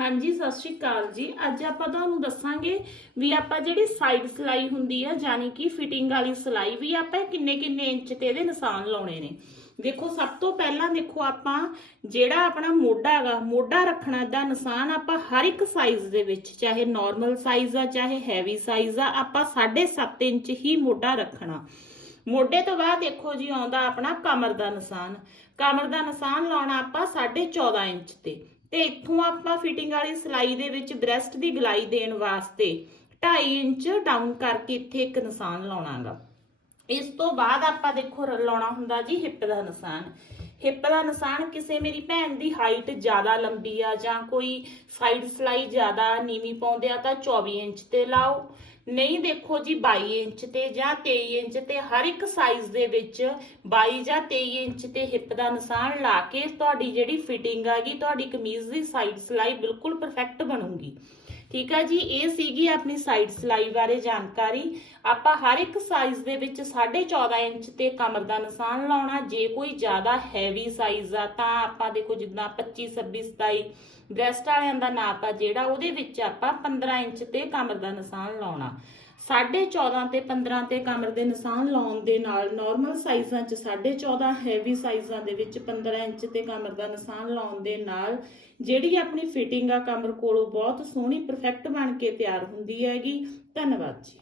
ਹਾਂਜੀ, ਸਤਿ ਸ਼੍ਰੀ ਅਕਾਲ ਜੀ। ਅੱਜ ਆਪਾਂ ਤੁਹਾਨੂੰ ਦੱਸਾਂਗੇ ਵੀ ਆਪਾਂ ਜਿਹੜੀ ਸਾਈਡ ਸਿਲਾਈ ਹੁੰਦੀ ਆ, ਯਾਨੀ ਕਿ ਫਿਟਿੰਗ ਵਾਲੀ ਸਿਲਾਈ ਵੀ ਆਪਾਂ ਕਿੰਨੇ ਕਿੰਨੇ ਇੰਚ ਤੇ ਇਹਦੇ ਨਿਸ਼ਾਨ ਲਾਉਣੇ ਨੇ। ਦੇਖੋ, ਸਭ ਤੋਂ ਪਹਿਲਾਂ ਦੇਖੋ ਆਪਾਂ ਜਿਹੜਾ ਆਪਣਾ ਮੋਢਾ ਹੈਗਾ, ਮੋਢਾ ਰੱਖਣਾ ਦਾ ਨਿਸ਼ਾਨ ਆਪਾਂ ਹਰ ਇੱਕ ਸਾਈਜ਼ ਦੇ ਵਿੱਚ, ਚਾਹੇ ਨਾਰਮਲ ਸਾਈਜ਼ ਆ, ਚਾਹੇ ਹੈਵੀ ਸਾਈਜ਼ ਆ, ਆਪਾਂ 7.5 ਇੰਚ ਹੀ ਮੋਢਾ ਰੱਖਣਾ। ਮੋਢੇ ਤੋਂ ਬਾਅਦ ਦੇਖੋ ਜੀ, ਆਉਂਦਾ ਆਪਣਾ ਕਮਰ ਦਾ ਨਿਸ਼ਾਨ। ਕਮਰ ਦਾ ਨਿਸ਼ਾਨ ਲਾਉਣਾ ਆਪਾਂ 14.5 ਇੰਚ ਤੇ। ਤੇ ਇੱਥੋਂ ਆਪਾਂ ਫਿਟਿੰਗ ਵਾਲੀ ਸਿਲਾਈ ਦੇ ਵਿੱਚ ਬ੍ਰੈਸਟ ਦੀ ਗਲਾਈ ਦੇਣ ਵਾਸਤੇ 2.5 ਇੰਚ ਡਾਊਨ ਕਰਕੇ ਇੱਥੇ ਇੱਕ ਨਿਸ਼ਾਨ ਲਾਉਣਾਗਾ। ਇਸ ਤੋਂ ਬਾਅਦ ਆਪਾਂ ਦੇਖੋ ਰ- ਲਾਉਣਾ ਹੁੰਦਾ ਜੀ ਹਿੱਪ ਦਾ ਨਿਸ਼ਾਨ। ਹਿੱਪ ਦਾ ਨਿਸ਼ਾਨ ਕਿਸੇ ਮੇਰੀ ਭੈਣ ਦੀ ਹਾਈਟ ਜ਼ਿਆਦਾ ਲੰਬੀ ਆ ਜਾਂ ਕੋਈ ਸਾਈਡ ਸਲਾਈ ਜ਼ਿਆਦਾ ਨੀਵੀਂ ਪਾਉਂਦੇ ਆ ਤਾਂ 24 ਇੰਚ ਤੇ ਲਾਓ। ਨਹੀਂ ਦੇਖੋ ਜੀ 22 ਇੰਚ ਤੇ ਜਾਂ 23 ਇੰਚ ਤੇ ਹਰ ਇੱਕ ਸਾਈਜ਼ ਦੇ ਵਿੱਚ 22 ਜਾਂ 23 ਇੰਚ ਤੇ ਹਿੱਪ ਦਾ ਨਿਸ਼ਾਨ ਲਾ ਕੇ ਤੁਹਾਡੀ ਜਿਹੜੀ ਫਿਟਿੰਗ ਆਗੀ ਤੁਹਾਡੀ ਕਮੀਜ਼ ਦੀ ਸਾਈਡ ਸਲਾਈ ਬਿਲਕੁਲ ਪਰਫੈਕਟ ਬਣੂਗੀ। ਠੀਕ ਆ ਜੀ, ਇਹ ਸੀਗੀ ਆਪਣੀ ਸਾਈਡ ਸਲਾਈ ਬਾਰੇ ਜਾਣਕਾਰੀ। ਆਪਾਂ ਹਰ ਇੱਕ ਸਾਈਜ਼ ਦੇ ਵਿੱਚ 14.5 ਇੰਚ ਤੇ ਕਮਰ ਦਾ ਨਿਸ਼ਾਨ ਲਾਉਣਾ। ਜੇ ਕੋਈ ਜ਼ਿਆਦਾ ਹੈਵੀ ਸਾਈਜ਼ ਆ, ਤਾਂ ਆਪਾਂ ਦੇਖੋ ਜਿੱਦਾਂ 25 26 27 ਬ੍ਰੈਸਟ ਵਾਲਿਆਂ ਦਾ ਨਾਪ ਆ ਜਿਹੜਾ, ਉਹਦੇ ਵਿੱਚ ਆਪਾਂ 15 ਇੰਚ ਤੇ ਕਮਰ ਦਾ ਨਿਸ਼ਾਨ ਲਾਉਣਾ। 14.5 ਤੇ 15 ਤੇ ਕਮਰ ਦੇ ਨਿਸ਼ਾਨ ਲਾਉਣ ਦੇ ਨਾਲ ਨਾਰਮਲ ਸਾਈਜ਼ਾਂ 'ਚ 14.5 ਹੈਵੀ ਸਾਈਜ਼ਾਂ ਦੇ ਵਿੱਚ 15 ਇੰਚ ਤੇ ਕਮਰ ਦਾ ਨਿਸ਼ਾਨ ਲਾਉਣ ਦੇ ਨਾਲ ਜਿਹੜੀ ਆਪਣੀ ਫਿਟਿੰਗ ਆ ਕਮਰ ਕੋਲੋਂ ਬਹੁਤ ਸੋਹਣੀ ਪਰਫੈਕਟ ਬਣ ਕੇ ਤਿਆਰ ਹੁੰਦੀ ਹੈਗੀ। ਧੰਨਵਾਦ ਜੀ।